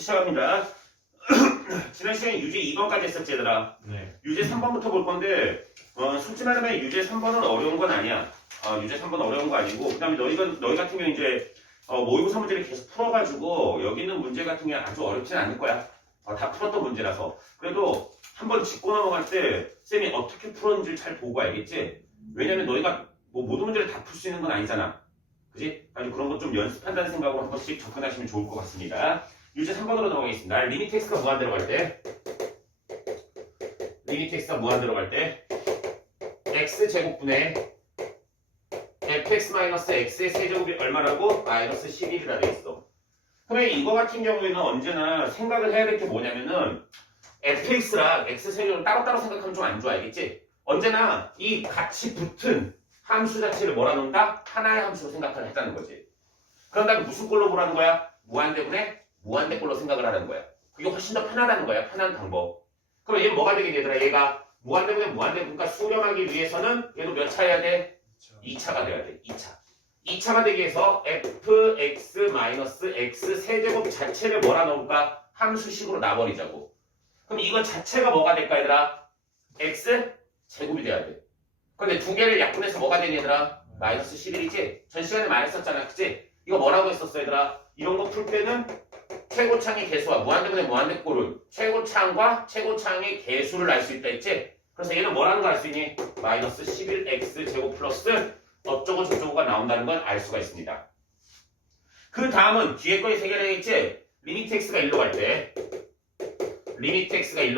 시작합니다. 지난 시간에 유제 2번까지 했었지 얘들아. 네. 유제 3번부터 볼 건데 솔직히 말하면 유제 3번은 어려운 건 아니야. 유제 3번 어려운 거 아니고 그 다음에 너희 같은 경우 이제 모의고사 문제를 계속 풀어가지고 여기 있는 문제 같은 게 아주 어렵진 않을 거야. 다 풀었던 문제라서. 그래도 한번 짚고 넘어갈 때 쌤이 어떻게 풀었는지 잘 보고 알겠지? 왜냐면 너희가 뭐 모든 문제를 다 풀 수 있는 건 아니잖아. 그지? 아주 그런 것 좀 연습한다는 생각으로 한 번씩 접근하시면 좋을 것 같습니다. 유제 3번으로 넘어가겠습니다. 리미트 x가 무한대로 갈 때 x제곱분의 fx-x의 세제곱이 얼마라고? 마이너스 11이라 돼 있어. 그러면 이거 같은 경우에는 언제나 생각을 해야 될 게 뭐냐면은 fx랑 x세제곱을 따로따로 생각하면 좀 안 좋아, 알겠지? 언제나 이 같이 붙은 함수 자체를 뭐라 놓는다? 하나의 함수로 생각을 했다는 거지. 그런 다음에 무슨 꼴로 보라는 거야? 무한대분의 무한대꼴로 생각을 하는 거야. 그게 훨씬 더 편하다는 거야. 편한 방법. 그럼 얘는 뭐가 되겠니 얘들아? 얘가 무한대분의 무한대분과 수렴하기 위해서는 얘도 몇 차 해야 돼? 2차가 돼야 돼. 2차. 2차가 되기 위해서 fx-x 세제곱 자체를 뭐라 넣을까? 함수식으로 놔버리자고. 그럼 이거 자체가 뭐가 될까 얘들아? x 제곱이 돼야 돼. 근데 두 개를 약분해서 뭐가 되니 얘들아? 마이너스 11이지? 전 시간에 말했었잖아. 그치? 이거 뭐라고 했었어 얘들아? 이런 거 풀 때는 최고창의 개수와 무한대분의 무한대꼴은 최고창과 최고창의 개수를 알 수 있다 했지? 그래서 얘는 뭐라는 걸 알 수 있니? 마이너스 11x 제곱 플러스 어쩌고 저쩌고가 나온다는 걸 알 수가 있습니다. 그 다음은 뒤에 거에 해결해야겠지? 리미트 x가 1로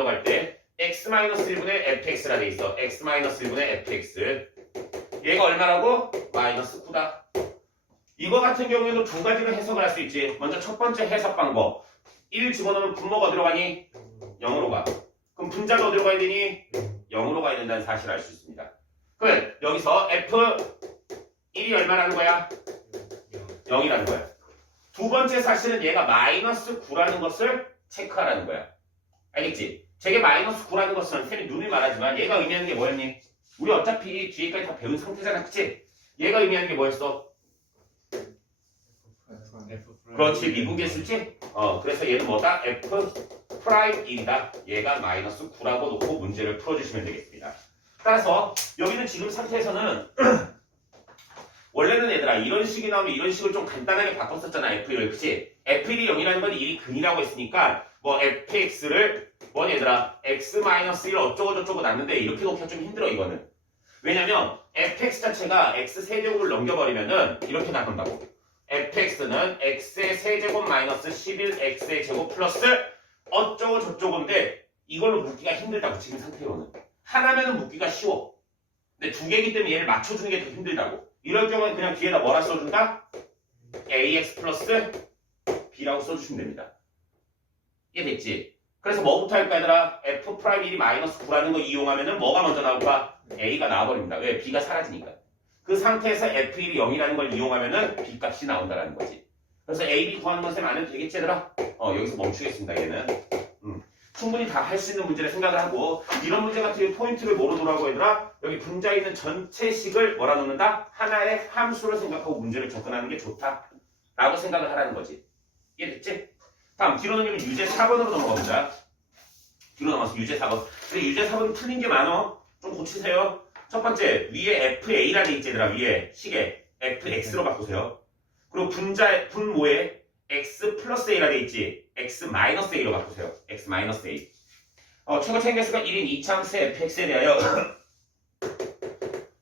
갈 때 x-1분의 fx라 돼 있어. x-1분의 fx 얘가 얼마라고? 마이너스 9다. 이거 같은 경우에도 두 가지로 해석을 할 수 있지. 먼저 첫 번째 해석 방법. 1 집어넣으면 분모가 어디로 가니? 0으로 가. 그럼 분자가 어디로 가야 되니? 0으로 가야 된다는 사실을 알 수 있습니다. 그럼 여기서 f1이 얼마라는 거야? 0이라는 거야. 두 번째 사실은 얘가 마이너스 9라는 것을 체크하라는 거야. 알겠지? 저게 마이너스 9라는 것은 쌤이 눈이 말하지만 얘가 의미하는 게 뭐였니? 우리 어차피 뒤에까지 다 배운 상태잖아. 그치? 얘가 의미하는 게 뭐였어? 그렇지, 미분계수지? 그래서 얘는 뭐다? F'1이다. 얘가 마이너스 9라고 놓고 문제를 풀어주시면 되겠습니다. 따라서 여기는 지금 상태에서는 원래는 얘들아 이런 식이 나오면 이런 식을 좀 간단하게 바꿨었잖아. F1을. 그치? F1이 0이라는 건 1이 근이라고 했으니까 뭐 fx를 뭐니 얘들아 x-1 어쩌고 저쩌고 났는데 이렇게 놓기가 좀 힘들어 이거는. 왜냐면 fx 자체가 x 세제곱을 넘겨버리면은 이렇게 나온다고. fx는 x의 세제곱 마이너스 11x의 제곱 플러스 어쩌고 저쩌고인데 이걸로 묶기가 힘들다고 지금 상태로는. 하나면은 묶기가 쉬워. 근데 두 개이기 때문에 얘를 맞춰주는 게 더 힘들다고. 이럴 경우는 그냥 뒤에다 뭐라 써준다? ax 플러스 b라고 써주시면 됩니다. 이해됐지? 그래서 뭐부터 할까 얘들아? f'1이 마이너스 9라는 거 이용하면은 뭐가 먼저 나올까? a가 나와버립니다. 왜? b가 사라지니까. 그 상태에서 f1이 0이라는 걸 이용하면은 b 값이 나온다는 거지. 그래서 a, b 구하는 건 쌤 안 해도 되겠지 얘들아? 여기서 멈추겠습니다 얘는. 충분히 다 할 수 있는 문제를 생각을 하고 이런 문제 같은 경우 포인트를 뭐로 놓으라고 얘들아? 여기 분자에 있는 전체식을 뭐라 놓는다? 하나의 함수로 생각하고 문제를 접근하는 게 좋다 라고 생각을 하라는 거지. 이해됐지? 다음 뒤로 넘기면 유제 4번으로 넘어가보자. 뒤로 넘어서 유제 4번. 근데 유제 4번 틀린 게 많어. 좀 고치세요. 첫 번째 위에 FA라는 게 있지 얘들아. 위에 식에 FX로 바꾸세요. 그리고 분모에 X 플러스 A라 돼 있지. X 마이너스 A로 바꾸세요. X 마이너스 A. 최고 차이계수가 1인 이차함수의 fx에 대하여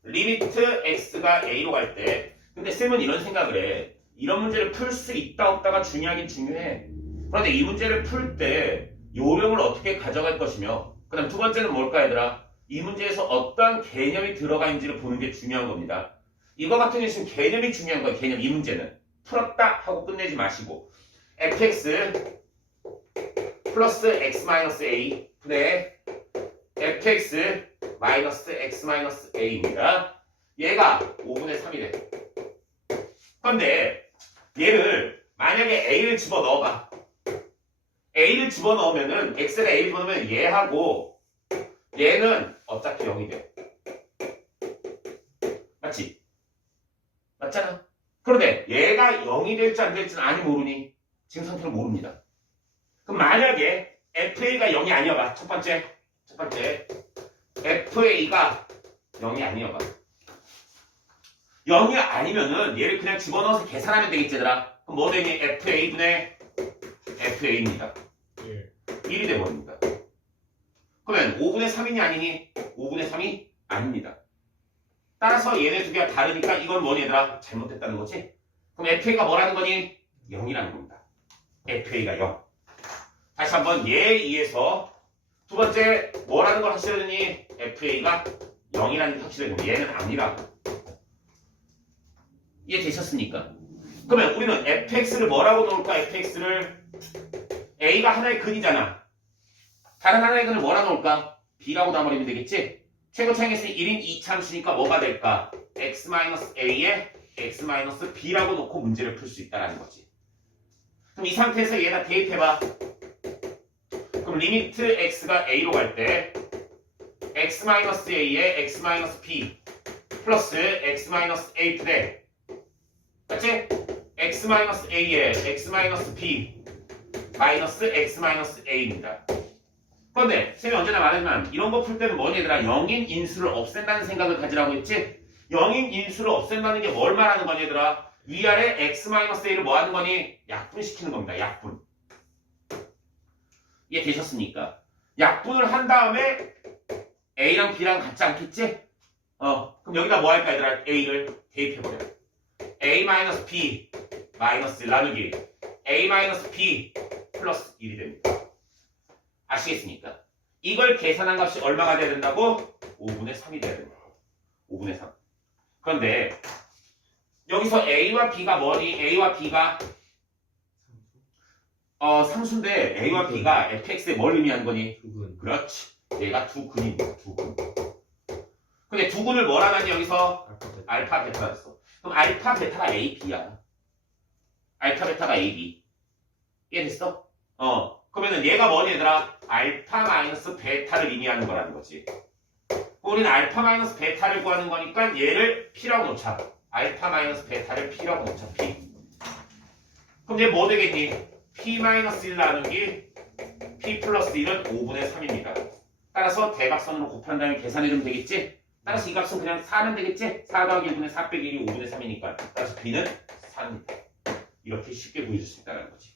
리미트 x가 a로 갈 때 근데 쌤은 이런 생각을 해. 이런 문제를 풀 수 있다 없다가 중요하긴 중요해. 그런데 이 문제를 풀 때 요령을 어떻게 가져갈 것이며 그 다음 두 번째는 뭘까 얘들아? 이 문제에서 어떠한 개념이 들어가 있는지를 보는 게 중요한 겁니다. 이거 같은 경우 지금 개념이 중요한 거야. 개념. 이 문제는 풀었다 하고 끝내지 마시고 fx 플러스 x-a 분의 fx 마이너스 x-a입니다. 얘가 5분의 3이래. 그런데 얘를 만약에 a를 집어넣어봐. a를 집어넣으면은 x를 a를 집어넣으면 얘하고 얘는 어차피 0이 돼. 맞지? 맞잖아. 그런데 얘가 0이 될지 안 될지는 아니 모르니? 지금 상태로 모릅니다. 그럼 만약에 FA가 0이 아니어봐. 첫 번째 FA가 0이 아니어봐. 0이 아니면은 얘를 그냥 집어넣어서 계산하면 되겠지 얘들아. 그럼 뭐 되니? FA분의 FA입니다. 1이 돼버립니다. 그러면 5분의 3이니 아니니? 5분의 3이 아닙니다. 따라서 얘네 두 개가 다르니까 이건 뭐니 얘들아? 잘못됐다는 거지? 그럼 FA가 뭐라는 거니? 0이라는 겁니다. FA가 0. 다시 한번 얘에 의해서 두 번째 뭐라는 걸 확실하더니 FA가 0이라는 게 확실하고 얘는 아니라고. 이해되셨습니까? 그러면 우리는 fx를 뭐라고 놓을까? fx를 a가 하나의 근이잖아. 다른 하나의 근을 뭐라 놓을까? b라고 놔버리면 되겠지? 최고 차이계수는 1인 2참수니까 뭐가 될까? x-a에 x-b라고 놓고 문제를 풀 수 있다는 거지. 그럼 이 상태에서 얘다 대입해봐. 그럼 리미트 x가 a로 갈 때 x-a에 x-b 플러스 x-a 대 맞지? x-a에 x-b 마이너스 x-a입니다. 그런데 쌤이 언제나 말하지만 이런 거 풀 때는 뭐니 얘들아? 0인 인수를 없앤다는 생각을 가지라고 했지? 0인 인수를 없앤다는 게 뭘 말하는 거니 얘들아? 위아래 x-a를 뭐 하는 거니? 약분시키는 겁니다. 약분. 이해되셨습니까? 약분을 한 다음에 a랑 b랑 같지 않겠지? 그럼 여기다 뭐 할까 얘들아? a를 대입해버려. a-b 마이너스 나누기 a-b 플러스 1이 됩니다. 아시겠습니까? 이걸 계산한 값이 얼마가 돼야 된다고? 5분의 3이 돼야 된다. 5분의 3. 그런데 여기서 a와 b가 뭐니? a와 b가 상수인데 a와 b가 fx에 뭘 의미하는 거니? 그렇지. 얘가 두 근입니다. 두 근. 근데 두 근을 뭐라 하니 여기서? 알파 베타가 됐어. 그럼 알파 베타가 a, b야. 알파 베타가 a, b. 이해됐어? 그러면은 얘가 뭐니 얘들아? 알파 마이너스 베타를 의미하는 거라는 거지. 우리는 알파 마이너스 베타를 구하는 거니까 얘를 p라고 놓자. 알파 마이너스 베타를 p라고 놓자. p. 그럼 얘 뭐 되겠니? p 마이너스 1 나누기 p 플러스 1은 5분의 3입니다. 따라서 대각선으로 곱한 다음에 계산해주면 되겠지? 따라서 이 값은 그냥 4는 되겠지? 4 더하기 1분의 4 빼기 1이 5분의 3이니까 따라서 b는 4입니다. 이렇게 쉽게 보여줄 수 있다는 거지.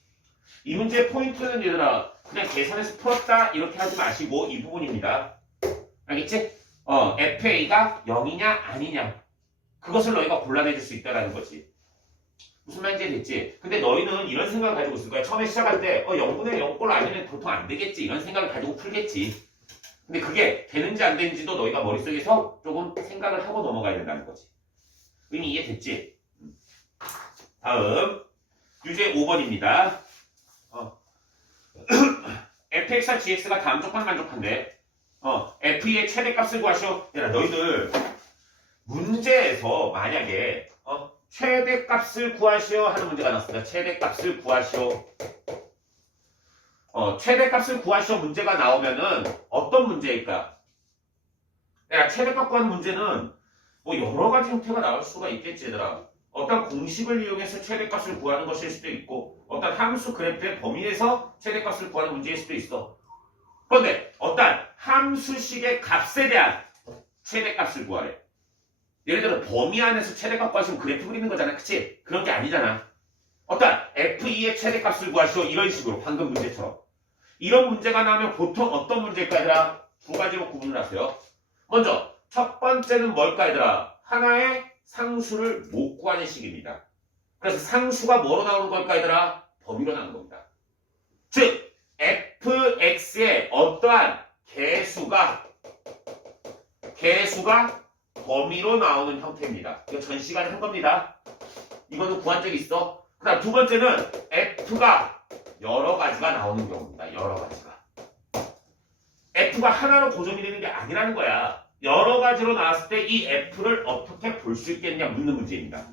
이 문제의 포인트는 얘들아 그냥 계산해서 풀었다 이렇게 하지 마시고 이 부분입니다. 알겠지? FA가 0이냐 아니냐 그것을 너희가 골라내줄 수 있다는 거지. 무슨 말인지 됐지? 근데 너희는 이런 생각을 가지고 있을 거야. 처음에 시작할 때 0분의 0꼴 아니면 보통 안 되겠지 이런 생각을 가지고 풀겠지. 근데 그게 되는지 안 되는지도 너희가 머릿속에서 조금 생각을 하고 넘어가야 된다는 거지. 의미 이해됐지? 다음 유제 5번입니다. fx와 gx가 다음 조건 만족한데 f의 최대값을 구하시오. 얘들아 너희들 문제에서 만약에 최대값을 구하시오 하는 문제가 나왔습니다. 최대값을 구하시오. 최대값을 구하시오 문제가 나오면은 어떤 문제일까? 내가 최대값 구하는 문제는 뭐 여러 가지 형태가 나올 수가 있겠지 얘들아. 어떤 공식을 이용해서 최대값을 구하는 것일 수도 있고 어떤 함수 그래프의 범위에서 최대값을 구하는 문제일 수도 있어. 그런데 어떤 함수식의 값에 대한 최대값을 구하래. 예를 들어 범위 안에서 최대값 구하시면 그래프 그리는 거잖아. 그치? 그런 게 아니잖아. 어떤 F2의 최대값을 구하시오. 이런 식으로 방금 문제처럼. 이런 문제가 나오면 보통 어떤 문제일까 얘들아? 두 가지로 구분을 하세요. 먼저 첫 번째는 뭘까 얘들아? 하나의 상수를 못 구하는 식입니다. 그래서 상수가 뭐로 나오는 걸까 얘들아? 범위로 나오는 겁니다. 즉 fx의 어떠한 개수가 범위로 나오는 형태입니다. 이거 전 시간에 한 겁니다. 이거는 구한 적이 있어. 그 다음 두 번째는 f가 여러 가지가 나오는 경우입니다. 여러 가지가. f가 하나로 고정이 되는 게 아니라는 거야. 여러 가지로 나왔을 때 이 f를 어떻게 볼 수 있겠냐 묻는 문제입니다.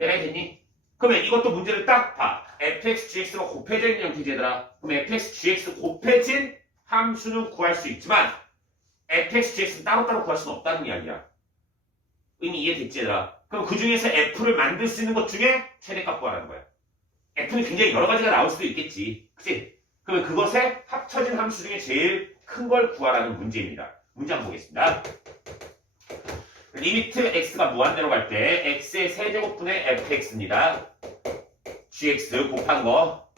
이해됐니? 그러면 이것도 문제를 딱 봐. fx, gx가 곱해져 있는 형태지 얘들아. 그럼 fx, gx 곱해진 함수는 구할 수 있지만 fx, gx는 따로따로 구할 수는 없다는 이야기야. 의미 이해됐지 얘들아? 그럼 그 중에서 f를 만들 수 있는 것 중에 최대값 구하라는 거야. f는 굉장히 여러 가지가 나올 수도 있겠지. 그치? 그러면 그것의 합쳐진 함수 중에 제일 큰 걸 구하라는 문제입니다. 문제 한번 보겠습니다. 리미트 x가 무한대로 갈 때 x의 세제곱분의 fx입니다. gx 곱한 거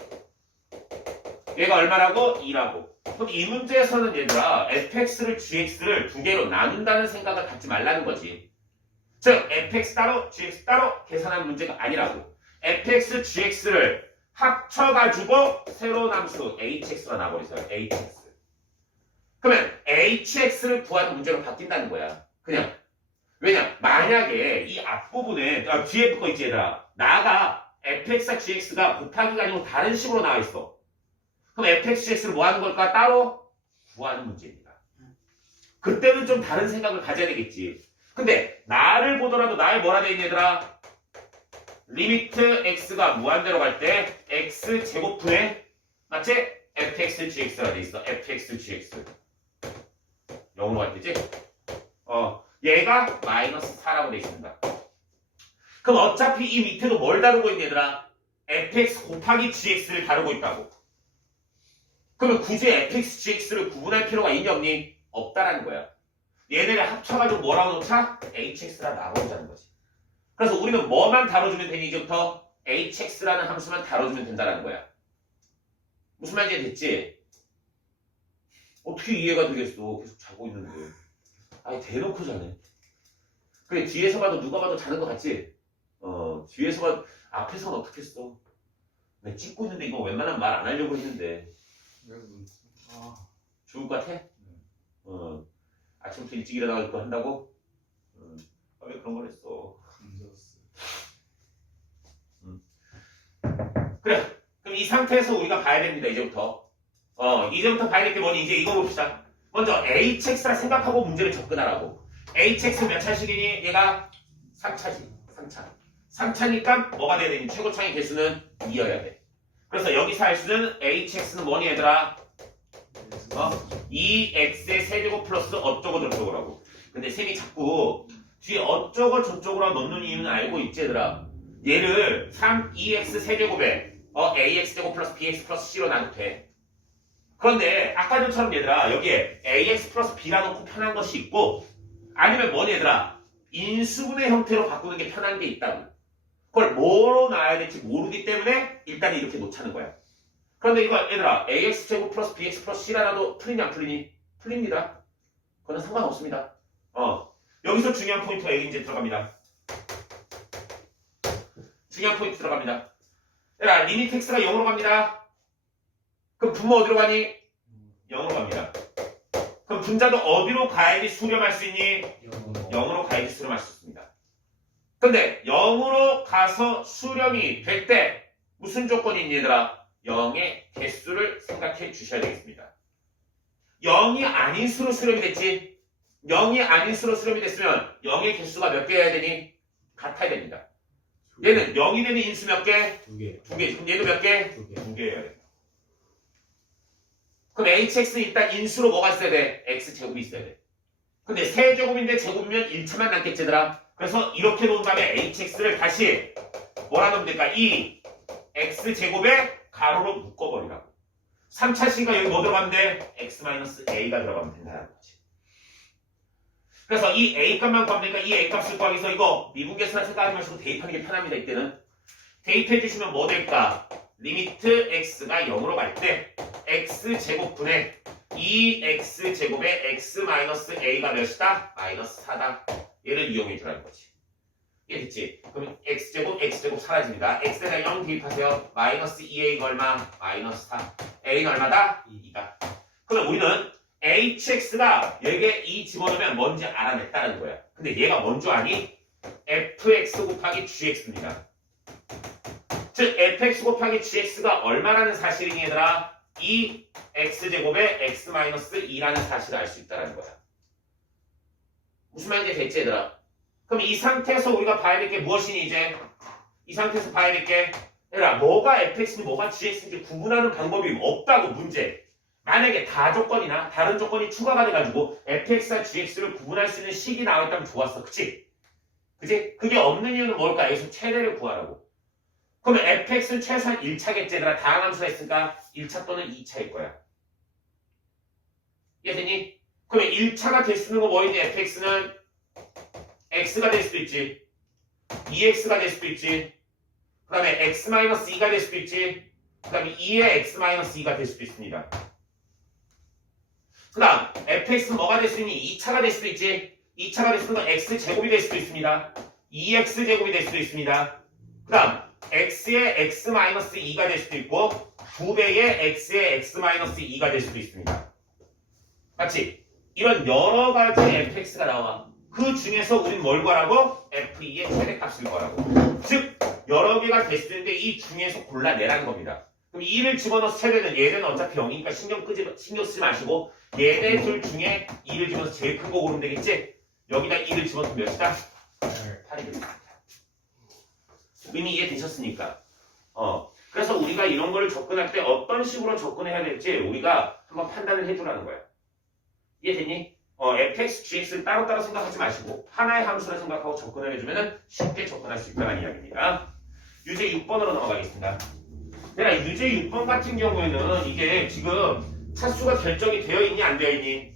얘가 얼마라고? 2라고. 그럼 이 문제에서는 얘들아 fx를 gx를 두 개로 나눈다는 생각을 갖지 말라는 거지. 즉 fx 따로 gx 따로 계산한 문제가 아니라고. fx, gx를 합쳐가지고 새로운 함수 hx가 나와버리세요. hx. 그러면 hx를 구하는 문제로 바뀐다는 거야. 그냥. 왜냐? 만약에 이 앞부분에 뒤에 거 있지 얘들아. 나가 fx와 gx가 곱하기가 아니고 다른 식으로 나와 있어. 그럼 fx, gx를 뭐 하는 걸까? 따로 구하는 문제입니다. 그때는 좀 다른 생각을 가져야 되겠지. 근데 나를 보더라도 나에 뭐라 돼 있니 얘들아? 리미트 x가 무한대로 갈 때 x 제곱분의 맞지? fx, gx가 돼 있어. fx, gx. 0으로 갈 때지? 얘가 마이너스 4라고 돼 있습니다. 그럼 어차피 이 밑에도 뭘 다루고 있니 얘들아? fx 곱하기 gx를 다루고 있다고. 그러면 굳이 fx, gx를 구분할 필요가 있니 없니? 없다라는 거야. 얘네를 합쳐가지고 뭐라고 놓자? hx라 나눠보자는 거지. 그래서 우리는 뭐만 다뤄주면 되니 이제부터? hx라는 함수만 다뤄주면 된다는 거야. 무슨 말인지 됐지? 어떻게 이해가 되겠어? 계속 자고 있는데. 아니 대놓고 자네. 그래 뒤에서 봐도 누가 봐도 자는 거 같지? 뒤에서 봐도 앞에서는 어떻게 했어? 내가 찍고 있는데 이거 웬만하면 말 안 하려고 했는데. 죽을 것 같아? 아침부터 일찍 일어나고 있고 한다고? 왜 그런 걸 했어? 그래. 그럼 이 상태에서 우리가 봐야 됩니다. 이제부터. 이제부터 봐야 될 게 뭐니? 이제 이거 봅시다. 먼저 hx라 생각하고 문제를 접근하라고. hx 몇 차식이니? 얘가 3차지. 3차. 3차니까 뭐가 돼야 되니? 최고차의 개수는 2여야 돼. 그래서 여기서 할 수는 hx는 뭐니 얘들아? 2x의 세제곱 플러스 어쩌고 저쩌고라고. 근데 쌤이 자꾸 뒤에 어쩌고 저쩌고라고 넣는 이유는 알고 있지 얘들아. 얘를 2x 세제곱에 ax제곱 플러스 bx 플러스 c로 나눠도 돼. 그런데 아까 전처럼 얘들아 여기에 ax 플러스 b라 놓고 편한 것이 있고 아니면 뭐니 얘들아 인수분해 형태로 바꾸는 게 편한 게 있다고. 그걸 뭐로 놔야 될지 모르기 때문에 일단 이렇게 놓자는 거야. 그런데 이거 얘들아 ax제곱 플러스 bx 플러스 c라 놔도 풀리니 안 풀리니? 풀립니다. 그거는 상관없습니다. 여기서 중요한 포인트가 여기 이제 들어갑니다. 중요한 포인트 들어갑니다. 얘들아 리미트 x가 0으로 갑니다. 그럼 분모 어디로 가니? 0으로 갑니다. 그럼 분자도 어디로 가야지 수렴할 수 있니? 0으로 가야지 수렴할 수 있습니다. 근데 0으로 가서 수렴이 될 때 무슨 조건이 있니 얘들아? 0의 개수를 생각해 주셔야 되겠습니다. 0이 아닌 수로 수렴이 됐지? 0이 아닌 수로 수렴이 됐으면 0의 개수가 몇 개여야 되니? 같아야 됩니다. 얘는 0이 되는 인수 몇 개? 2개. 2개. 그럼 얘는 몇 개? 2개. 2개여야 됩니다. 그럼 hx는 일단 인수로 뭐가 있어야 돼? x제곱이 있어야 돼. 근데 세제곱인데 제곱이면 1차만 남겠지 얘들아. 그래서 이렇게 놓은 다음에 hx를 다시 뭐라 넣으면 될까? 이 x제곱에 가로로 묶어버리라고. 3차식이가 여기 뭐 들어가면 돼? x-a가 들어가면 된다는 거지. 그래서 이 a 값만 구하면 되니까 이 a 값을 구하기 위해서 이거 미분계수나 생각하지 마시고 대입하는 게 편합니다. 이때는. 대입해 주시면 뭐 될까? 리미트 x가 0으로 갈 때 x제곱분의 2x제곱에 x-a가 몇이다? 마이너스 4다. 얘를 이용해 주라는 거지. 이해됐지? 그럼 x제곱 사라집니다. x에다 0 대입하세요. 마이너스 2a가 얼마? 마이너스 4. a는 얼마다? 2다. 그럼 우리는 hx가 여기에 2 집어넣으면 뭔지 알아냈다는 거야. 근데 얘가 뭔지 아니? fx 곱하기 gx입니다. 즉 fx 곱하기 gx가 얼마라는 사실이니 얘들아? 2x제곱에 x-2라는 사실을 알 수 있다는 거야. 무슨 말인지 됐지 얘들아? 그럼 이 상태에서 우리가 봐야 될 게 무엇이니 이제? 이 상태에서 봐야 될 게 얘들아 뭐가 fx인지 뭐가 gx인지 구분하는 방법이 없다고 문제. 만약에 다 조건이나 다른 조건이 추가가 돼가지고 fx와 gx를 구분할 수 있는 식이 나와있다면 좋았어. 그치? 그치? 그게 없는 이유는 뭘까? 여기서 최대를 구하라고. 그러면 fx는 최소한 1차겠지. 얘들아 다항 함수가 있으니까 1차 또는 2차일 거야. 이해되니? 그러면 1차가 될 수 있는 거 뭐였니? fx는 x가 될 수도 있지. 2x가 될 수도 있지. 그 다음에 x-2가 될 수도 있지. 그 다음에 2의 x-2가 될 수도 있습니다. 그 다음 fx는 뭐가 될 수 있니? 2차가 될 수도 있지. 2차가 될 수 있는 건 x제곱이 될 수도 있습니다. 2x제곱이 될 수도 있습니다. 그 다음 x의 x-2가 될 수도 있고 2배의 x의 x-2가 될 수도 있습니다. 같이 이런 여러 가지 fx가 나와. 그 중에서 우린 뭘 구하라고? f2의 최대값을 구하라고. 즉 여러 개가 될 수도 있는데 이 중에서 골라내라는 겁니다. 그럼 2를 집어넣어서 최대는 얘는 어차피 0이니까 신경 쓰지 마시고 얘네 둘 중에 2를 집어넣어서 제일 큰 거 고르면 되겠지? 여기다 2를 집어넣으면 몇이다? 8이 되겠습니다. 의미 이해되셨습니까? 그래서 우리가 이런 거를 접근할 때 어떤 식으로 접근해야 될지 우리가 한번 판단을 해주라는 거야. 이해됐니? fx, gx를 따로따로 생각하지 마시고 하나의 함수라 생각하고 접근을 해주면 쉽게 접근할 수 있다는 이야기입니다. 유제 6번으로 넘어가겠습니다. 내가 유제 6번 같은 경우에는 이게 지금 차수가 결정이 되어 있니 안 되어 있니?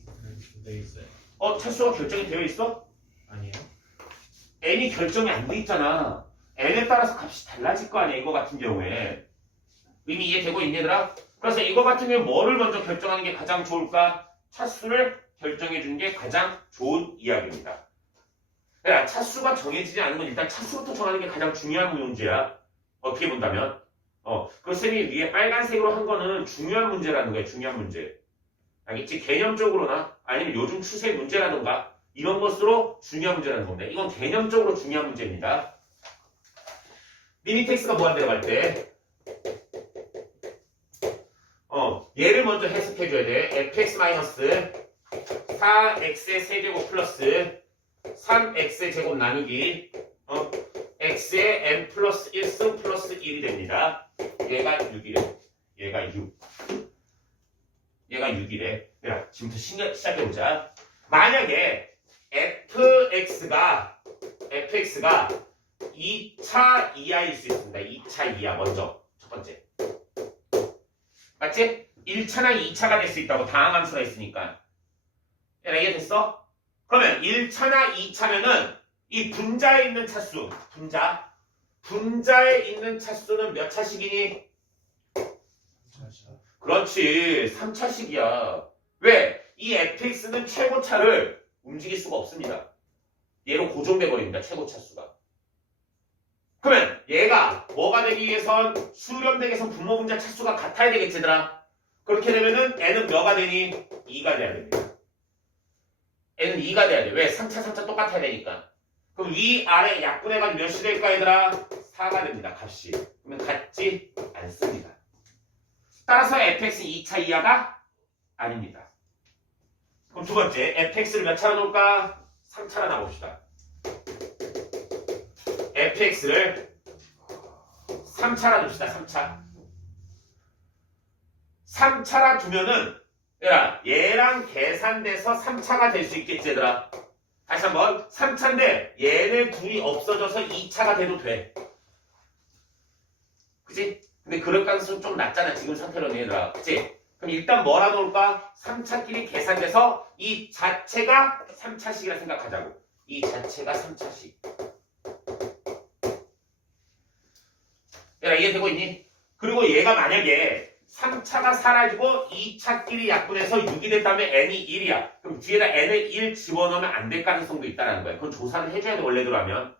되어 있어요. 차수가 결정이 되어 있어? 아니에요. n이 결정이 안 돼 있잖아. n에 따라서 값이 달라질 거 아니야 이거 같은 경우에. 의미 이해되고 있니 얘들아? 그래서 이거 같은 경우에 뭐를 먼저 결정하는 게 가장 좋을까? 차수를 결정해 주는 게 가장 좋은 이야기입니다. 그러니까 차수가 정해지지 않은 건 일단 차수부터 정하는 게 가장 중요한 문제야. 어떻게 본다면. 그 쌤이 위에 빨간색으로 한 거는 중요한 문제라는 거예요. 중요한 문제. 알겠지? 개념적으로나 아니면 요즘 추세 문제라든가 이런 것으로 중요한 문제라는 건데 이건 개념적으로 중요한 문제입니다. 리미트 x가 무한대로 갈 때 얘를 먼저 해석해줘야 돼. fx-4x의 세제곱 플러스 3x의 제곱 나누기 x의 n 플러스 1승 플러스 1이 됩니다. 얘가 6이래. 얘가 6. 얘가 6이래. 야, 지금부터 시작해보자. 만약에 fx가 2차 이하일 수 있습니다. 2차 이하 먼저 첫 번째. 맞지? 1차나 2차가 될 수 있다고 다항함수가 있으니까. 야, 이해됐어? 그러면 1차나 2차면은 이 분자에 있는 차수, 분자에 있는 차수는 몇 차식이니? 그렇지, 3차식이야. 왜? 이 fx는 최고차를 움직일 수가 없습니다. 얘로 고정돼 버립니다. 최고차수가. 그러면 얘가 뭐가 되기 위해선 수렴되기위해선 분모 분자 차수가 같아야 되겠지 얘들아. 그렇게 되면은 n은 몇가 되니? 2가 돼야 됩니다. n은 2가 돼야 돼. 왜? 3차 똑같아야 되니까. 그럼 위아래 약분해가지고 몇이 될까 얘들아? 4가 됩니다. 값이. 그러면 같지 않습니다. 따라서 fx는 2차 이하가 아닙니다. 그럼 두 번째 fx를 몇 차로 놓을까? 3차로 놔봅시다. fx를 3차라 둡시다. 3차라 두면은 얘랑 계산돼서 3차가 될 수 있겠지 얘들아. 다시 한번 3차인데 얘네 둘이 없어져서 2차가 돼도 돼. 그치? 근데 그럴 가능성은 좀 낮잖아 지금 상태로는 얘들아. 그치? 그럼 일단 뭐라 놓을까? 3차끼리 계산돼서 이 자체가 3차식이라 생각하자고. 이 자체가 3차식. 얘들아 이해되고 있니? 그리고 얘가 만약에 3차가 사라지고 2차끼리 약분해서 6이 됐다면 n이 1이야. 그럼 뒤에다 n을 1 집어넣으면 안 될 가능성도 있다는 거야. 그건 조사를 해줘야 돼 원래대로 하면.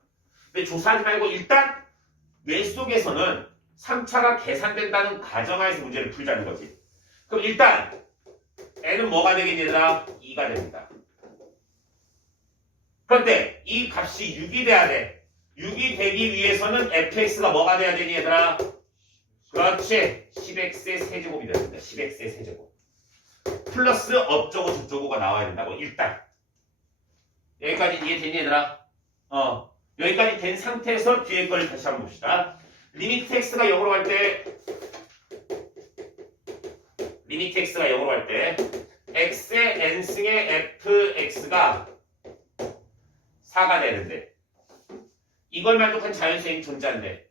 근데 조사하지 말고 일단 뇌 속에서는 3차가 계산된다는 가정하에서 문제를 풀자는 거지. 그럼 일단 n은 뭐가 되겠니 얘들아? 2가 됩니다. 그런데 이 값이 6이 돼야 돼. 6이 되기 위해서는 fx가 뭐가 돼야 되니 얘들아? 그렇지. 10x의 세제곱이 됩니다. 10x의 세제곱. 플러스 어쩌고 저쩌고가 나와야 된다고. 일단 여기까지 이해되니 얘들아? 여기까지 된 상태에서 뒤에 걸 다시 한번 봅시다. 리미트 x가 0으로 갈 때 x의 n승의 fx가 4가 되는데 이걸 만족한 자연수행이 존재한대.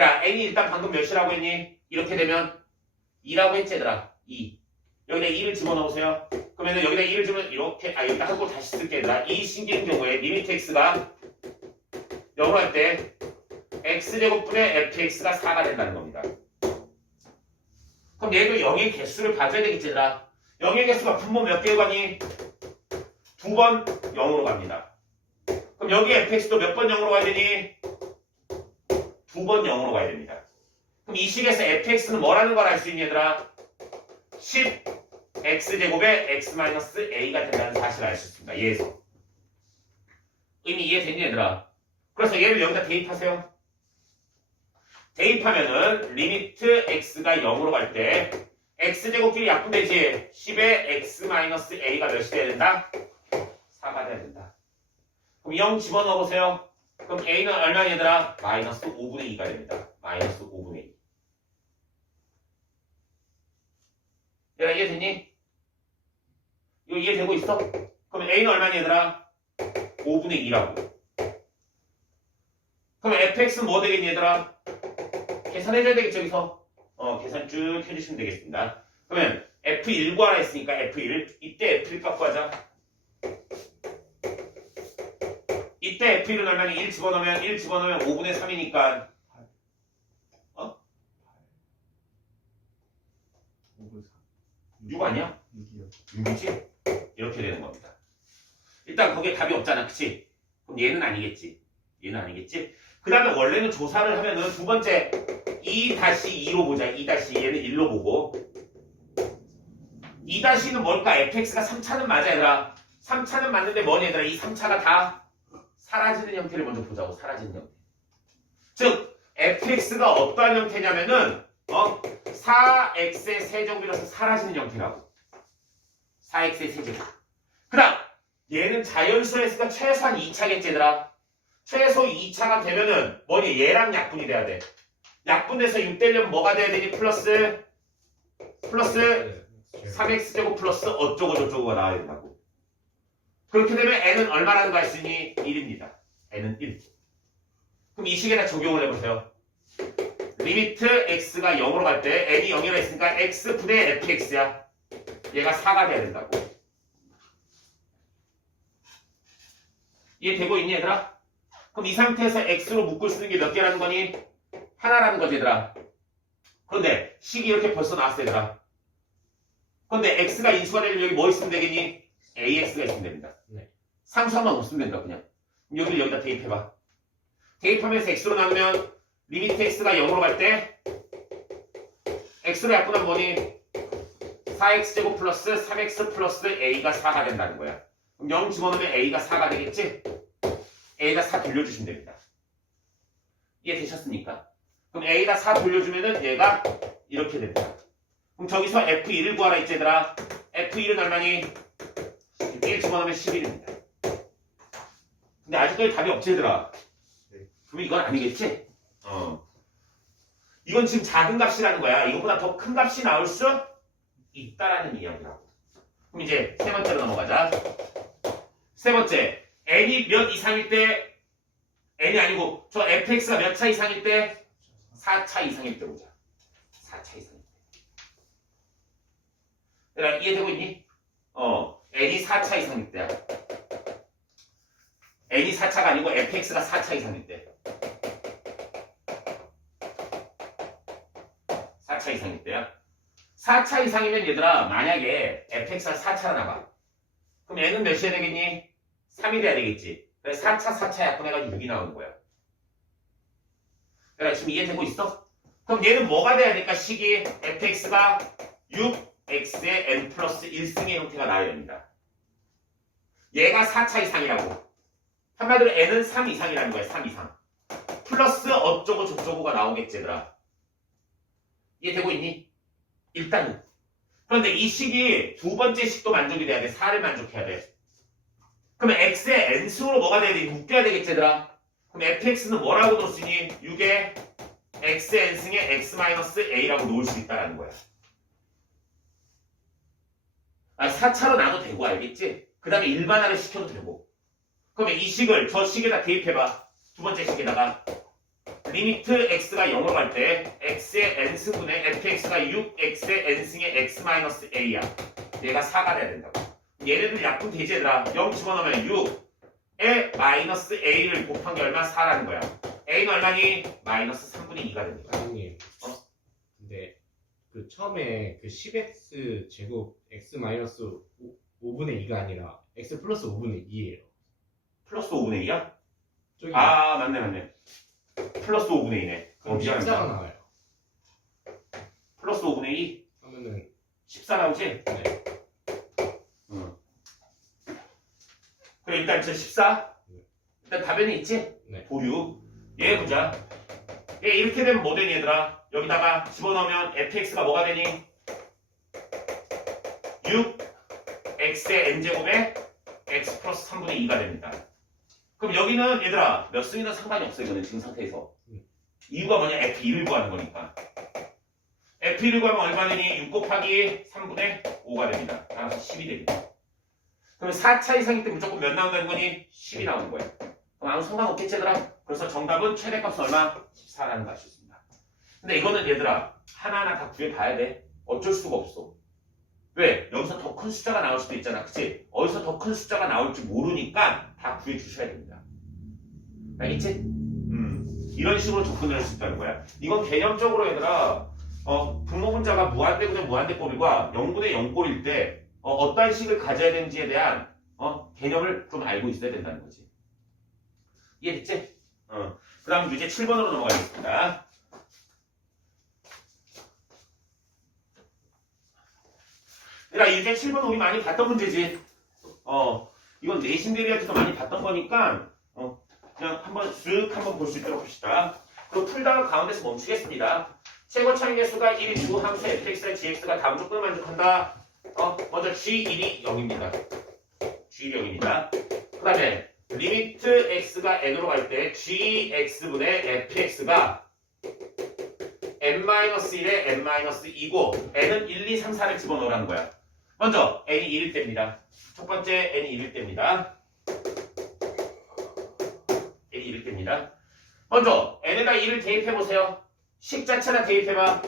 얘들아 n이 일단 방금 몇이라고 했니? 이렇게 되면 2라고 했지 얘들아. 2. 여기다 2를 집어넣으세요. 그러면 여기다 2를 집어넣으면 이렇게 여기다 하고 다시 쓸게 얘들아. 이 생기는 경우에 리미트 x가 0으로 할 때 x제곱분의 fx가 4가 된다는 겁니다. 그럼 얘도 0의 개수를 봐줘야 되겠지 얘들아. 0의 개수가 분모 몇 개로 가니? 2번 0으로 갑니다. 그럼 여기 fx도 몇 번 0으로 가야 되니? 2번 0으로 가야 됩니다. 그럼 이 식에서 fx는 뭐라는 걸 알 수 있니 얘들아? 10x제곱에 x-a가 된다는 사실을 알 수 있습니다. 얘에서. 이미 이해됐니 얘들아? 그래서 얘를 여기다 대입하세요. 대입하면은 리미트 x가 0으로 갈 때 x제곱끼리 약분되지. 10에 x-a가 몇이 돼야 된다? 4가 돼야 된다. 그럼 0 집어넣어보세요. 그럼 a는 얼마 얘들아? 마이너스 5분의 2가 됩니다. 마이너스 5분의 2. 얘들아 이해됐니? 이거 이해되고 있어? 그럼 a는 얼마니 얘들아? 5분의 2라고. 그럼 fx는 뭐 되겠니 얘들아? 계산해줘야 되겠죠 여기서. 계산 쭉 해주시면 되겠습니다. 그러면 f1 구하라 했으니까 f1. 이때 f1 값 구하자. 이때 f1은 얼마니? 1 집어넣으면 5분의 3이니까 6 아니야? 6이지? 이렇게 되는 겁니다. 일단 거기에 답이 없잖아. 그치? 그럼 얘는 아니겠지. 그 다음에 원래는 조사를 하면은 두 번째 2-2로 보자. 2- 얘는 1로 보고 2-는 뭘까? fx가 3차는 맞아 얘들아. 3차는 맞는데 뭐니 얘들아? 이 3차가 다 사라지는 형태를 먼저 보자고. 사라지는 형태. 즉 fx가 어떠한 형태냐면은 4x의 세제곱이라서 사라지는 형태라고. 4x의 세제곱. 그 다음 얘는 자연수에서가 최소한 2차겠지 얘들아. 최소 2차가 되면은 뭐니? 얘랑 약분이 돼야 돼. 약분돼서 6 되려면 뭐가 돼야 되니? 플러스 3x제곱 플러스 어쩌고 저쩌고가 나와야 된다고. 그렇게 되면 n은 얼마라는 거 알 수 있니? 1입니다. n은 1. 그럼 이 식에다 적용을 해보세요. 리미트 x가 0으로 갈 때 n이 0이라 했으니까 x분의 fx야. 얘가 4가 돼야 된다고. 이해되고 있니 얘들아? 그럼 이 상태에서 x로 묶을 수 있는 게 몇 개라는 거니? 하나라는 거지 얘들아. 그런데 식이 이렇게 벌써 나왔어 얘들아. 그런데 x가 인수가 되려면 여기 뭐 있으면 되겠니? ax가 있으면 됩니다. 상수함만 없으면 된다 그냥. 여기를 여기다 대입해봐. 대입하면서 x로 나누면 리미트 x가 0으로 갈 때 x로 약분하면 뭐니? 4x제곱 플러스 3x 플러스 a가 4가 된다는 거야. 그럼 0 집어넣으면 a가 4가 되겠지? a가 4 돌려주시면 됩니다. 이해되셨습니까? 그럼 a가 4 돌려주면은 얘가 이렇게 됩니다. 그럼 저기서 f1을 구하라 했지 얘들아. f1은 얼마니? 1 집어넣으면 11입니다. 근데 아직까지 답이 없지 얘들아. 그럼 이건 아니겠지? 이건 지금 작은 값이라는 거야. 이거보다 더 큰 값이 나올 수 있다라는 이야기라고. 그럼 이제 세 번째로 넘어가자. 세 번째, n이 몇 이상일 때, n이 아니고 저 fx가 몇 차 이상일 때? 4차 이상일 때 보자. 4차 이상일 때. 얘들아 이해되고 있니? n이 4차 이상일 때야. n이 4차가 아니고 fx가 4차 이상일 때. 4차 이상일 때야. 4차 이상이면 얘들아 만약에 fx가 4차로 나가. 그럼 n은 몇이 돼야 되겠니? 3이 돼야 되겠지. 그래서 4차 약분해가지고 6이 나오는 거야. 얘들아 지금 이해되고 있어? 그럼 얘는 뭐가 돼야 될까? 식이 fx가 6x의 n 플러스 1승의 형태가 나와야 됩니다. 얘가 4차 이상이라고. 한마디로 n은 3 이상이라는 거야. 3 이상. 플러스 어쩌고 저쩌고가 나오겠지 얘들아. 이해되고 있니? 일단은. 그런데 이 식이 두 번째 식도 만족이 돼야 돼. 4를 만족해야 돼. 그러면 x의 n승으로 뭐가 돼야 돼? 묶여야 되겠지 얘들아. 그럼 fx는 뭐라고 놓을 수 있니? 6에 x의 n승에 x-a라고 놓을 수 있다는 거야. 4차로 나눠도 되고 알겠지? 그 다음에 일반화를 시켜도 되고. 그러면 이 식을 저 식에다 대입해봐. 두 번째 식에다가 리미트 x가 0으로 갈 때 x의 n승분의 fx가 6x의 n승의 x-a야. 얘가 4가 돼야 된다고. 얘네들 약분 되지 얘들아. 0 집어넣으면 6에 마이너스 a를 곱한 게 얼마? 4라는 거야. a는 얼마니? 마이너스 3분의 2가 됩니다. 선생님. 근데 그 처음에 그 10x 제곱 x 마이너스 5분의 2가 아니라 x 플러스 5분의 2예요. 플러스 5분의 2야? 저기 아 맞네. 플러스 5분의 2네. 그럼 미안합니다. 14가 나와요. 플러스 5분의 2? 하면은 14 나오지? 네. 그래 일단 저 14? 일단 답에는 있지? 네. 보류. 얘 보자. 얘 이렇게 되면 뭐 되니 얘들아? 여기다가 집어넣으면 fx가 뭐가 되니? 6x의 n제곱에 x 플러스 3분의 2가 됩니다. 그럼 여기는 얘들아 몇 승이든 상관이 없어 이거는 지금 상태에서. 이유가 뭐냐? f2를 구하는 거니까. f2를 구하면 얼마 되니? 6 곱하기 3분의 5가 됩니다. 따라서 10이 됩니다. 그럼 4차 이상일 때 무조건 몇 나온다는 거니? 10이 나오는 거예요. 그럼 아무 상관없겠지 얘들아? 그래서 정답은 최대값은 얼마? 14라는 거 알 수 있습니다. 근데 이거는 얘들아 하나하나 다 구해봐야 돼. 어쩔 수가 없어. 왜? 여기서 더 큰 숫자가 나올 수도 있잖아. 그치? 어디서 더 큰 숫자가 나올지 모르니까 다 구해주셔야 됩니다. 알겠지? 이런 식으로 접근을 할 수 있다는 거야. 이건 개념적으로 얘들아 분모분자가 무한대분의 무한대꼴과 0분의 0꼴일 때 어떠한 식을 가져야 되는지에 대한 개념을 좀 알고 있어야 된다는 거지. 이해됐지? 그 다음 문제 7번으로 넘어가겠습니다. 그러니까 이제 7번 우리 많이 봤던 문제지. 이건 내신 대비할 때도 많이 봤던 거니까 그냥 한번 쓱 한번 볼 수 있도록 합시다. 그리고 풀다가 가운데서 멈추겠습니다. 최고 차이 개수가 1인 주 함수 fx의 gx가 다음 조건을 만족한다. 먼저 g1이 0입니다. g1이 0입니다. 그 다음에 리미트 x가 n으로 갈 때 gx분의 fx가 n-1에 n-2고 n은 1, 2, 3, 4를 집어넣으라는 거야. 먼저 n이 1일 때입니다. 첫 번째 n이 1일 때입니다. n이 1일 때입니다. 먼저 n에다 1을 대입해보세요. 식 자체나 대입해봐.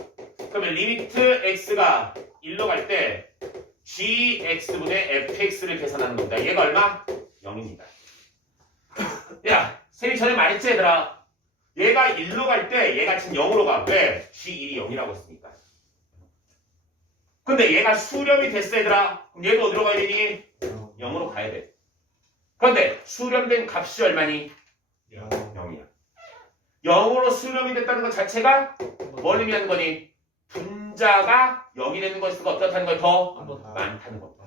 그러면 리미트 x가 1로 갈 때 gx분의 fx를 계산하는 겁니다. 얘가 얼마? 0입니다. 야, 쌤이 전에 말했지 얘들아. 얘가 1로 갈 때 얘가 지금 0으로 가. 왜? g1이 0이라고 했으니까. 근데 얘가 수렴이 됐어 얘들아. 그럼 얘도 어디로 가야 되니? 0으로 가야 돼. 그런데 수렴된 값이 얼마니? 0이야. 0으로 수렴이 됐다는 것 자체가 뭘 의미하는 거니? 분자가 0이 되는 것이 어떻다는 걸 더 많다는 겁니다.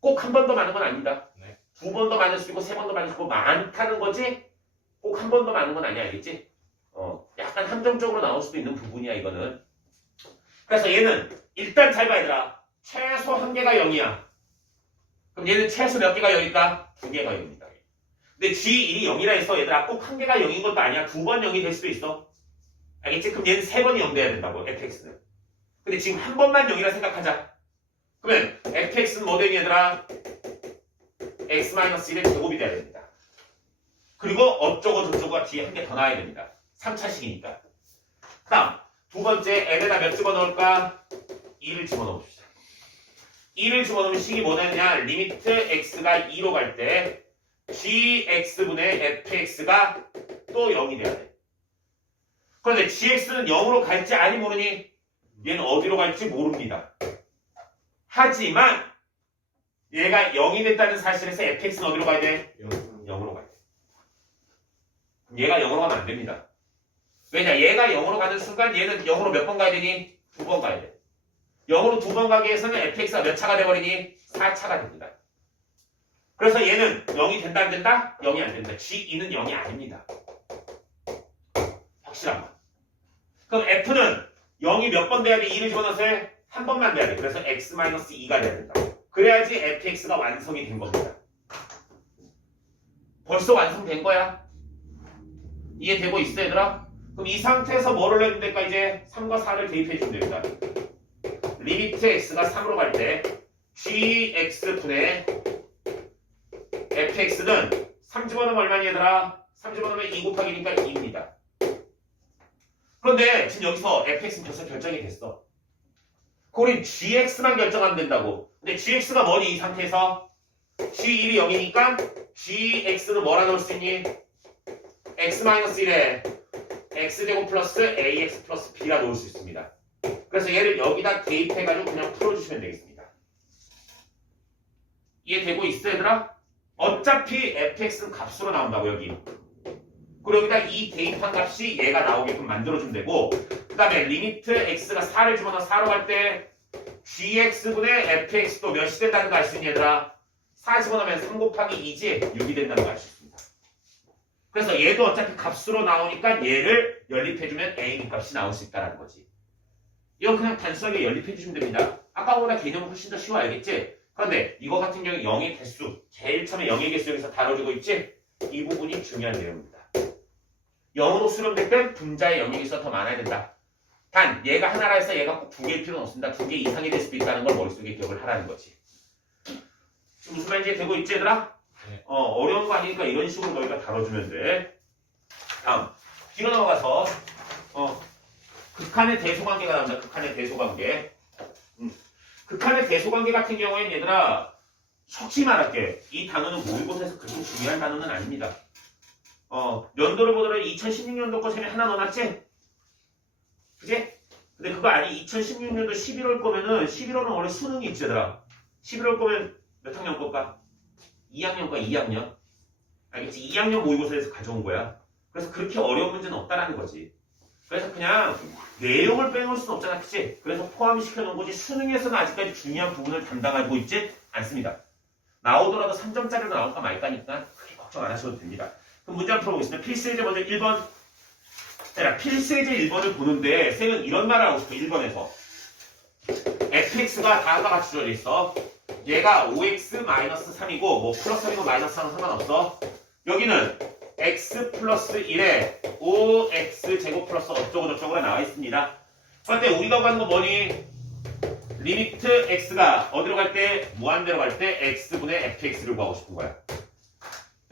꼭 한 번 더 많은 건 아니다. 네. 두 번 더 많을 수 있고 세 번 더 많을 수 있고 많다는 거지 꼭 한 번 더 많은 건 아니야. 알겠지? 약간 함정적으로 나올 수도 있는 부분이야 이거는. 그래서 얘는 일단 잘 봐 얘들아. 최소 한 개가 0이야. 그럼 얘는 최소 몇 개가 0일까? 두 개가 0입니다. 근데 G1이 0이라 해서 얘들아 꼭 한 개가 0인 것도 아니야. 두 번 0이 될 수도 있어. 알겠지? 그럼 얘는 세 번이 0 돼야 된다고 fx는. 근데 지금 한 번만 0이라 생각하자. 그러면 fx는 뭐 되니 얘들아? x-1의 제곱이 돼야 됩니다. 그리고 어쩌고 저쩌고가 뒤에 한 개 더 나와야 됩니다. 3차식이니까. 다음 두 번째 n에다 몇 집어넣을까? 2를 집어넣읍시다. 2를 집어넣으면 식이 뭐 되느냐? 리미트 x가 2로 갈 때 gx분의 fx가 또 0이 돼야 돼. 그런데 gx는 0으로 갈지 아니 모르니? 얘는 어디로 갈지 모릅니다. 하지만 얘가 0이 됐다는 사실에서 fx는 어디로 가야 돼? 0으로 가야 돼. 얘가 0으로 가면 안 됩니다. 왜냐? 얘가 0으로 가는 순간 얘는 0으로 몇 번 가야 되니? 두 번 가야 돼. 0으로 두 번 가기 위해서는 fx가 몇 차가 돼버리니? 4차가 됩니다. 그래서 얘는 0이 된다 안 된다? 0이 안 된다. G2는 0이 아닙니다. 확실한 거. 그럼 F는 0이 몇 번 돼야 돼? 2를 집어넣어서 한 번만 돼야 돼. 그래서 x-2가 돼야 된다. 그래야지 fx가 완성이 된 겁니다. 벌써 완성된 거야. 이해되고 있어 얘들아? 그럼 이 상태에서 뭐를 해주면 될까? 이제 3과 4를 대입해 주면 됩니다. 리미트 x가 3으로 갈 때 gx분의 fx는 3 집어넣으면 얼마니 얘들아? 3 집어넣으면 2 곱하기니까 2입니다. 그런데 지금 여기서 fx는 벌써 결정이 됐어. 그럼 gx만 결정하면 된다고. 근데 gx가 뭐니 이 상태에서? g1이 0이니까 gx는 뭐라 넣을 수 있니? x-1에 x제곱 플러스 ax 플러스 b라 놓을 수 있습니다. 그래서 얘를 여기다 대입해가지고 그냥 풀어주시면 되겠습니다. 이해되고 있어 얘들아? 어차피 fx는 값으로 나온다고 여기. 그리고 여기다 이 대입한 값이 얘가 나오게끔 만들어주면 되고, 그 다음에 리미트 x가 4를 집어넣어 4로 갈 때 gx분의 fx도 몇이 된다는 거 알 수 있니 얘들아? 4 집어넣으면 3 곱하기 2지 6이 된다는 거 알 수 있습니다. 그래서 얘도 어차피 값으로 나오니까 얘를 연립해주면 a 값이 나올 수 있다는 거지. 이건 그냥 단순하게 연립해주시면 됩니다. 아까보다 개념은 훨씬 더 쉬워 알겠지? 그런데 이거 같은 경우에 0의 개수, 제일 처음에 0의 개수 여기서 다뤄지고 있지? 이 부분이 중요한 내용입니다. 0으로 수렴될 땐 분자의 영역에서 더 많아야 된다. 단 얘가 하나라 해서 얘가 꼭 두 개일 필요는 없습니다. 두 개 이상이 될 수도 있다는 걸 머릿속에 기억을 하라는 거지. 지금 무슨 말인지 되고 있지 얘들아? 네. 어려운 거 아니니까 이런 식으로 너희가 다뤄주면 돼. 다음 뒤로 넘어가서 극한의 대소관계가 나온다. 극한의 대소관계. 극한의 대소관계 같은 경우에는 얘들아 속시 말할게. 이 단어는 모의고사에서 그렇게 중요한 단어는 아닙니다. 연도를 보더라도 2016년도 거 셈에 하나 넣어놨지? 그지? 근데 그거 아니 2016년도 11월 거면은 11월은 원래 수능이 있지 얘들아. 11월 거면 몇 학년 거까? 2학년 과 2학년. 알겠지? 2학년 모의고사에서 가져온 거야. 그래서 그렇게 어려운 문제는 없다라는 거지. 그래서 그냥 내용을 빼놓을 수는 없잖아. 그치? 그래서 포함시켜 놓은 거지 수능에서는 아직까지 중요한 부분을 담당하고 있지 않습니다. 나오더라도 3점짜리로 나올까 말까니까 크게 걱정 안 하셔도 됩니다. 그럼 문제 한번 풀어보겠습니다. 필수예제 먼저 1번. 필수예제 1번을 보는데 쌤은 이런 말을 하고 싶어. 1번에서 fx가 다음과 같이 주어져 있어. 얘가 5x-3이고 뭐 플러스 3이고 마이너스 3은 상관없어. 여기는 x 플러스 1에 5x 제곱 플러스 어쩌고 저쩌고가 나와 있습니다. 그런데 우리가 구하는 거 뭐니? 리미트 x가 어디로 갈 때? 무한대로 갈 때 x분의 fx를 구하고 싶은 거야.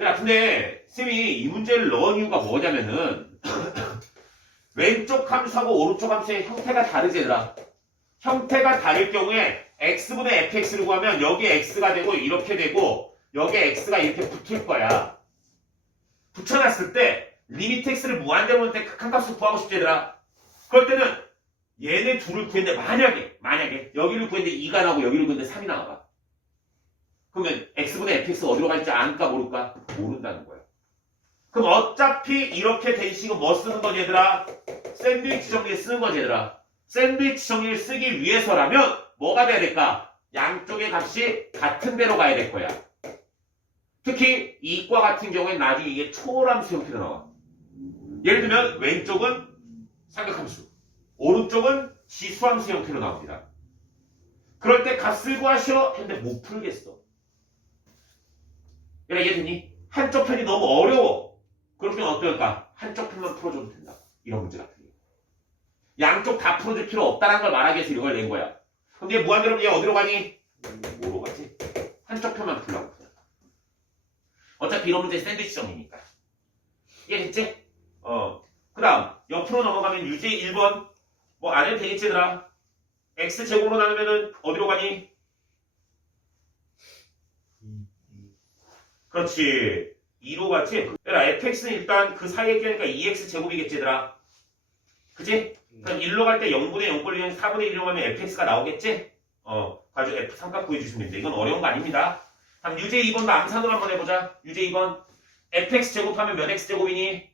야, 근데 쌤이 이 문제를 넣은 이유가 뭐냐면은 왼쪽 함수하고 오른쪽 함수의 형태가 다르지 얘들아. 형태가 다를 경우에 x분의 fx를 구하면 여기에 x가 되고 이렇게 되고 여기에 x가 이렇게 붙을 거야. 붙여놨을 때 리미트 x를 무한대로 놓을 때 극한값을 구하고 싶지 얘들아. 그럴 때는 얘네 둘을 구했는데 만약에 여기를 구했는데 2가 나오고 여기를 구했는데 3이 나와봐. 그러면 x분의 fx가 어디로 갈지 알까 모를까? 모른다는 거야. 그럼 어차피 이렇게 된 식은 뭐 쓰는 거지 얘들아? 샌드위치 정리를 쓰는 거지 얘들아. 샌드위치 정리를 쓰기 위해서라면 뭐가 돼야 될까? 양쪽의 값이 같은 데로 가야 될 거야. 특히 이과 같은 경우에 나중에 이게 초월함수 형태로 나와. 예를 들면 왼쪽은 삼각함수, 오른쪽은 지수함수 형태로 나옵니다. 그럴 때 값을 구하시오 했는데 못 풀겠어. 얘들아 이해되니? 한쪽 편이 너무 어려워. 그러면 어떨까? 한쪽 편만 풀어줘도 된다. 이런 문제 같은 경우. 양쪽 다 풀어줄 필요 없다는 걸 말하기 위해서 이걸 낸 거야. 근데 무한대로 얘 어디로 가니? 뭐로 가지? 한쪽 편만 풀라고. 어차피 이런 문제 샌드위치 정리니까. 이해됐지? 그 다음 옆으로 넘어가면 유제 1번 뭐 안 해도 되겠지 얘들아. x제곱으로 나누면은 어디로 가니? 그렇지 2로 가지? 얘들아 fx는 일단 그 사이에 끼니까 2x제곱이겠지 얘들아. 그치? 그럼 1로 갈 때 0분의 0 꼴리면 4분의 1로 가면 fx가 나오겠지? 가지고 f 삼각 구해주시면 됩니다. 이건 어려운 거 아닙니다. 다음 유제 2번도 암산으로 한번 해보자. 유제 2번 fx 제곱하면 몇 x 제곱이니?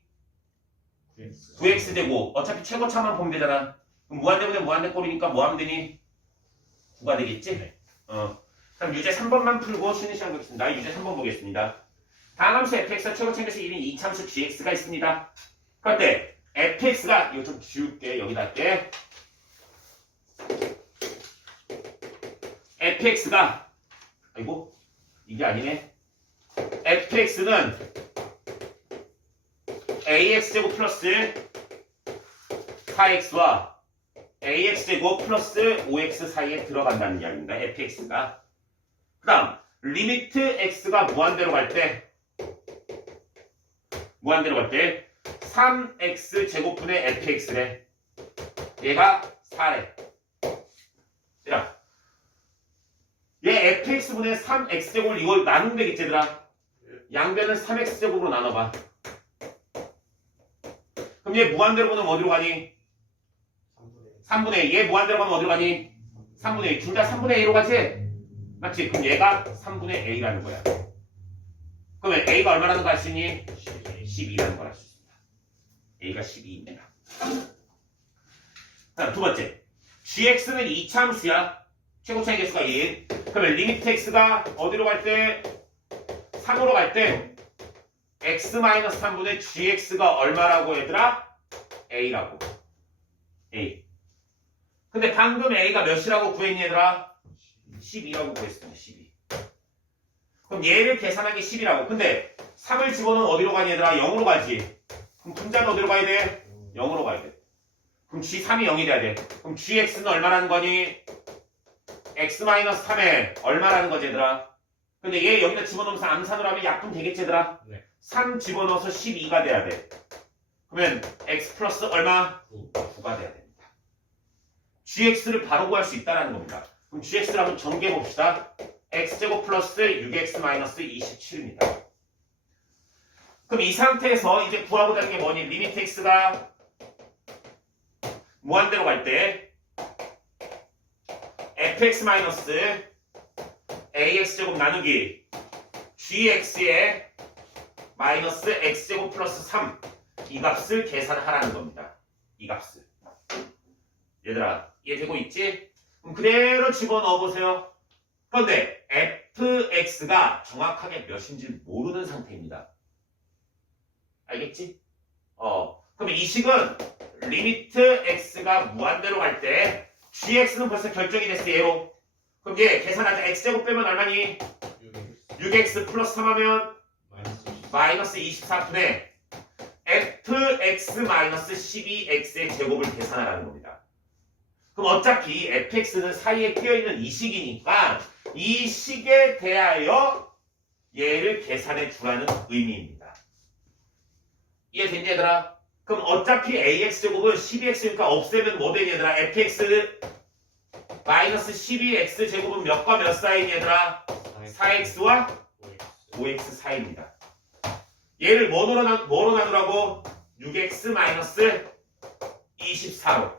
9x 제곱. 어차피 최고차만 보면 되잖아. 그럼 무한대분의 무한대 꼴이니까 뭐 하면 되니? 9가 되겠지? 그럼 유제 3번만 풀고 쉬는 시간 갖겠습니다. 유제 3번 보겠습니다. 다음 함수 fx가 최고차에서 1인 이참수 gx가 있습니다. 그럴 때 fx가 이거 좀 지울게. 여기다 할게. fx가 아이고 이게 아니네. fx는 ax제곱 플러스 4x와 ax제곱 플러스 5x 사이에 들어간다는 이야기입니다. fx가. 그 다음 리미트 x가 무한대로 갈 때 3x 제곱분의 fx래. 얘가 4래. 얘들아. 얘 fx분의 3x제곱을 이걸 나누면 되겠지 얘들아. 양변을 3x제곱으로 나눠봐. 그럼 얘 무한대로 보면 어디로 가니? 3분의 2. 얘 무한대로 가면 어디로 가니? 3분의 2. 둘 다 3분의 A로 가지? 맞지? 그럼 얘가 3분의 A라는 거야. 그러면 A가 얼마라는 거 알 수 있니? 12라는 걸 알 수 있습니다. A가 12입니다. 자, 두 번째. gx는 이차함수야. 최고 차이 개수가 2. 그러면 리미트 x가 어디로 갈 때? 3으로 갈 때 x-3분의 gx가 얼마라고 얘들아? A라고. A. 근데 방금 A가 몇이라고 구했니 얘들아? 12라고 구했습니다. 12. 그럼 얘를 계산하기 10이라고. 근데 3을 집어넣으면 어디로 가니 얘들아? 0으로 가지. 그럼 분자는 어디로 가야 돼? 0으로 가야 돼. 그럼 G3이 0이 돼야 돼. 그럼 GX는 얼마라는 거니? X-3에 얼마라는 거지 얘들아? 근데 얘 여기다 집어넣으면서 암산으로 하면 약분 되겠지 얘들아? 네. 3 집어넣어서 12가 돼야 돼. 그러면 X 플러스 얼마? 9가 돼야 됩니다. GX를 바로 구할 수 있다는 겁니다. 그럼 GX를 한번 전개해 봅시다. X제곱 플러스 6X 마이너스 27입니다. 그럼 이 상태에서 이제 구하고자 하는 게 뭐니? 리미트 X가 무한대로 갈 때 fx 마이너스 ax제곱 나누기 gx의 마이너스 x제곱 플러스 3 이 값을 계산하라는 겁니다. 이 값을. 얘들아 이해되고 있지? 그럼 그대로 집어넣어 보세요. 그런데 fx가 정확하게 몇인지 모르는 상태입니다. 알겠지? 그럼 이 식은 리미트 x가 무한대로 갈 때 gx는 벌써 결정이 됐어 얘로. 그럼 얘 계산하자. x제곱 빼면 얼마니? 6x 플러스 3 하면 마이너스 24분의 fx 마이너스 12x의 제곱을 계산하라는 겁니다. 그럼 어차피 fx는 사이에 끼어있는 이 식이니까 이 식에 대하여 얘를 계산해 주라는 의미입니다. 이해됐니 얘들아? 그럼 어차피 ax제곱은 12x니까 없애면 뭐 되니 얘들아? fx 마이너스 12x 제곱은 몇과 몇 사이니 얘들아? 4x와 5x 사이입니다. 얘를 뭐로 나누라고? 6x 마이너스 24로.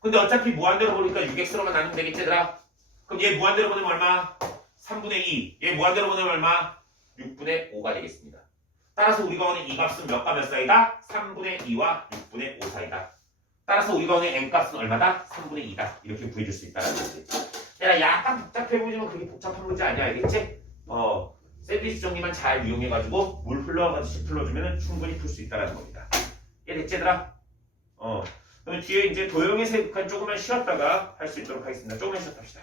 근데 어차피 무한대로 보니까 6x로만 나누면 되겠지 얘들아? 그럼 얘 무한대로 보내면 얼마? 3분의 2. 얘 무한대로 보내면 얼마? 6분의 5가 되겠습니다. 따라서 우리가 오는 이 값은 몇과 몇 사이다? 3분의 2와 6분의 5 사이다. 따라서 우리가 오는 n값은 얼마다? 3분의 2다. 이렇게 구해줄 수 있다는 거지. 얘들아 약간 복잡해 보이지만 그게 복잡한 문제 아니야. 알겠지? 샌드위치 정리만 잘 이용해가지고 물 흘러가듯이 풀어주면 충분히 풀 수 있다는 겁니다. 이해됐지 얘들아? 그러면 뒤에 이제 도형의 세극한 조금만 쉬었다가 할 수 있도록 하겠습니다. 조금만 쉬었다 합시다.